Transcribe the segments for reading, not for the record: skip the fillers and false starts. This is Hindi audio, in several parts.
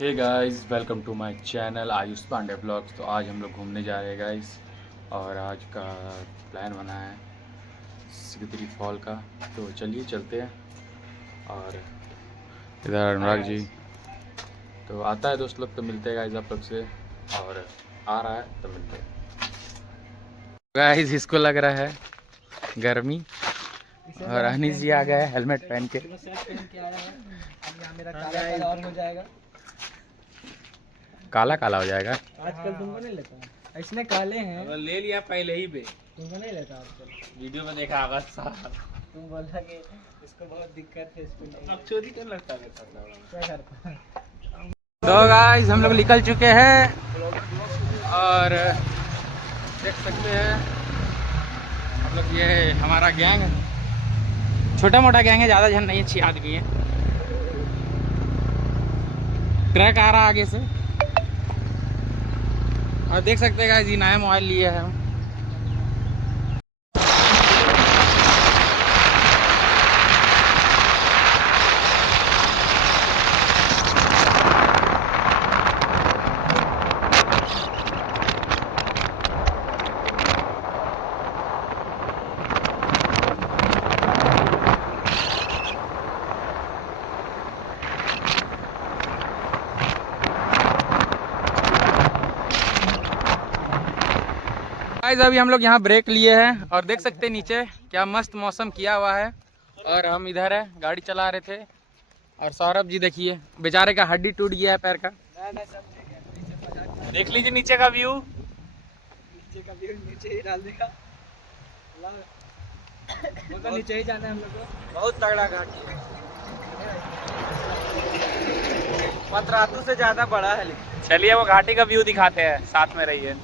Hey guys, welcome to my channel Ayush Pandey blogs. तो आज हम लोग घूमने जा रहे हैं गाइस, और आज का प्लान बना है सिगदरी फॉल का। तो चलिए चलते हैं। और इधर अनुराग जी तो आता है, दोस्त लोग तो मिलते हैं गाइस आप लोग से, और आ रहा है तो मिलते हैं गाइस। इसको लग रहा है गर्मी, और अनीस जी आ गए हेलमेट पहन के। मेरा काला काला और हो जाएगा। काला काला हो जाएगा। आजकल तुमको नहीं लेता, इसने काले हैं। अगर ले लिया पहले ही पे, तुमको नहीं लेता आजकल। वीडियो में देखा आगा तुम बोला कि इसको बहुत दिक्कत है, इसको नहीं। अब चोरी क्यों लगता है, क्या करता। तो गाइस हम लोग निकल चुके हैं, और देख सकते हैं हम लोग, ये हमारा गैंग है, छोटा मोटा गैंग है, ज़्यादा जन नहीं है, 6 आदमी है। ट्रक आ रहा आगे से, और देख सकते हैं गाइस ये नया मोबाइल लिए है हम। गाइस अभी हम लोग यहाँ ब्रेक लिए हैं, और देख सकते हैं नीचे क्या मस्त मौसम किया हुआ है, और हम इधर है गाड़ी चला रहे थे। और सौरभ जी देखिए, बेचारे का हड्डी टूट गया है पैर का। देख लीजिए नीचे का व्यू, नीचे ही डाल देगा। मतलब नीचे ही जाना है हम लोग को। बहुत तगड़ा घाटी है, पतरातू से ज्यादा बड़ा है। चलिए वो घाटी का व्यू दिखाते हैं, साथ में रहिए।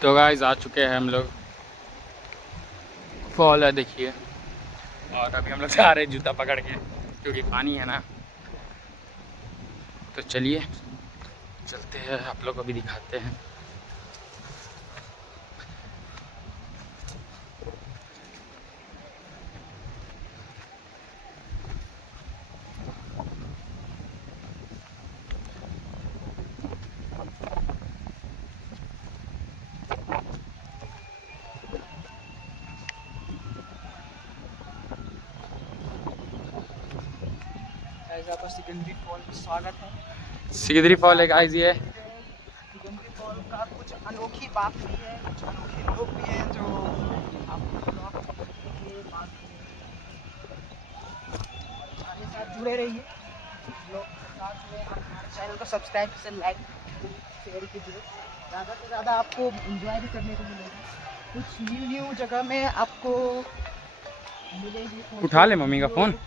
तो गाइस आ चुके हैं हम लोग, फॉल है देखिए, और अभी हम लोग जा रहे हैं जूता पकड़ के, क्योंकि पानी है ना। तो चलिए चलते हैं, आप लोग को भी दिखाते हैं। गाइस आपका सिकंदरी फॉल में स्वागत है। सिकंदरी फॉल है गाइस ये। सिकंदरी फॉल का कुछ अनोखी बात भी है, कुछ अनोखे लोग भी हैं जो आपको ब्लॉग के बाद हमारे साथ जुड़े रहिए, ब्लॉग के साथ जुड़े, हमारे चैनल को सब्सक्राइब से लाइक शेयर कीजिए। ज़्यादा से ज़्यादा आपको एंजॉय भी करने को मिलेगा, कुछ न्यू जगह में आपको मिलेगी। उठा ले मम्मी का फ़ोन।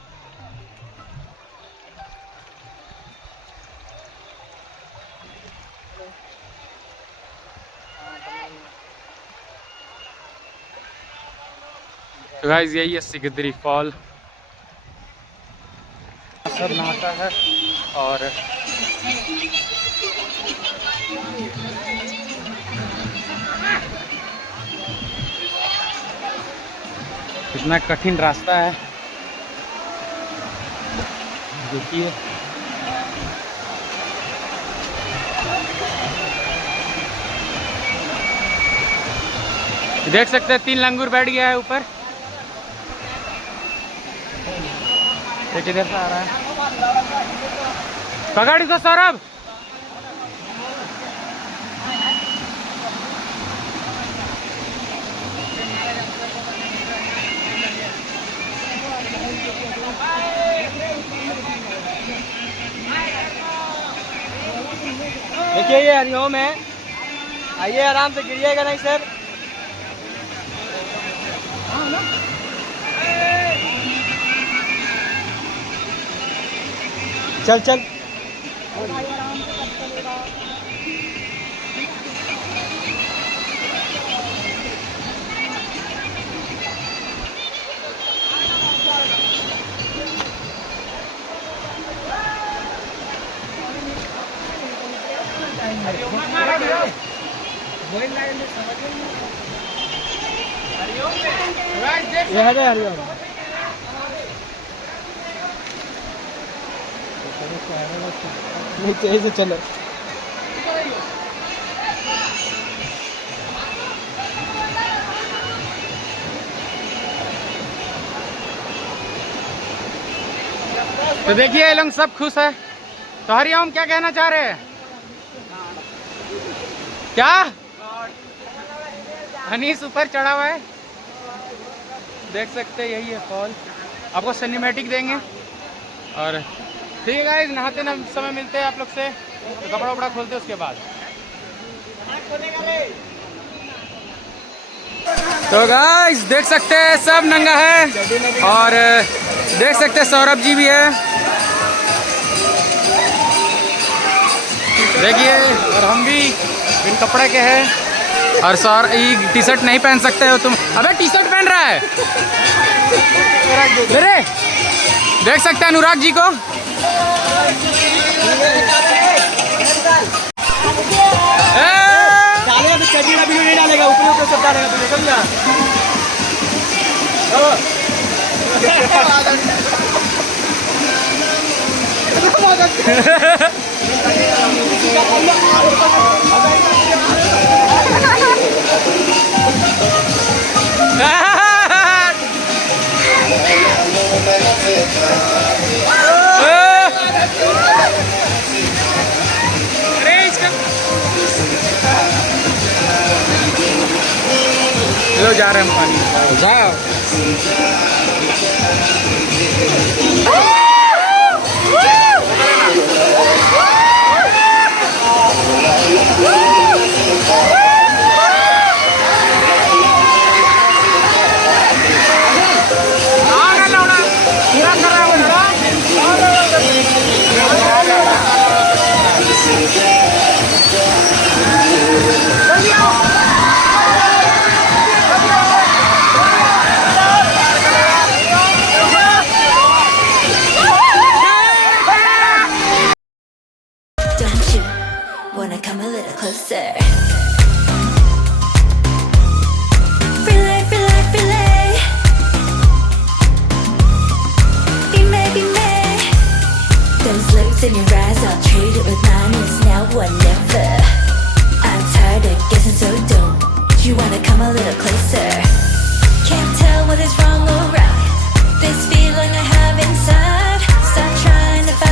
तो गाइस यही है सिकंदरी फॉल। सब नहाता है और कितना कठिन रास्ता है देखिए। देख सकते हैं 3 लंगूर बैठ गया है ऊपर। ये किधर से आ रहा है? पकड़ इसको सौरभ। देखिए ये हरिओम है, आइए आराम से, गिरिएगा नहीं सर। चल चल ये है हरिओम। नहीं तेज से चलो। तो देखिए ये लोग सब खुश है। तो हरिओम क्या कहना चाह रहे हैं? क्या अनीस ऊपर चढ़ा हुआ है, देख सकते हैं। यही है फॉल, आपको सिनेमैटिक देंगे। और ठीक है गाइस, नहाते ना समय मिलते हैं आप लोग से, तो कपड़ा वपड़ा खोलते हैं उसके बाद। तो गाइस देख सकते हैं सब नंगा है और देख सकते हैं सौरभ जी भी है, देखिए। और हम भी बिन कपड़े के हैं। और सौरभ टी शर्ट नहीं पहन सकते हो तुम। अबे टी शर्ट पहन रहा है मेरे, देख सकते हैं अनुराग जी को। डालेगा तो चड्डी का वीडियो नहीं डालेगा, ऊपर ऊपर सब डालेगा, तुझे समझा? चलो जा रहे हैं हम पानी जाओ। Wanna come a little closer? Relay, relay, relay. Be me, be me. Those looks in your eyes, I'll trade it with mine. It's now or never. I'm tired of guessing, so don't you wanna come a little closer? Can't tell what is wrong or right. This feeling I have inside. Stop trying to fight.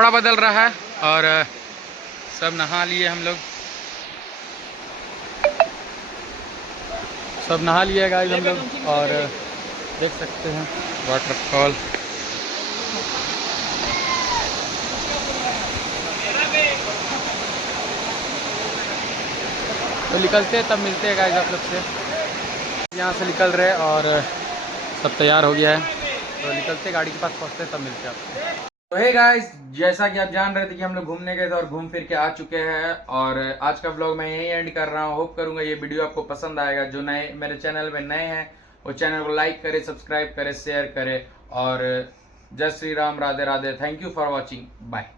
कपड़ा बदल रहा है और सब नहा लिए हम लोग, सब नहा लिए गाइस हम लोग। और देख सकते हैं वाटरफॉल। तो निकलते हैं, तब मिलते हैं गाइस आप लोग से। यहाँ से निकल रहे और सब तैयार हो गया है, तो निकलते गाड़ी के पास पहुँचते हैं, तब मिलते हैं आपसे। तो हे गाइस, जैसा कि आप जान रहे थे कि हम लोग घूमने गए थे और घूम फिर के आ चुके हैं। और आज का व्लॉग मैं यहीं एंड कर रहा हूँ। होप करूँगा ये वीडियो आपको पसंद आएगा। जो नए मेरे चैनल में नए हैं वो चैनल को लाइक करे, सब्सक्राइब करे, शेयर करे। और जय Shri Ram, Radhe Radhe. Thank you for watching, bye.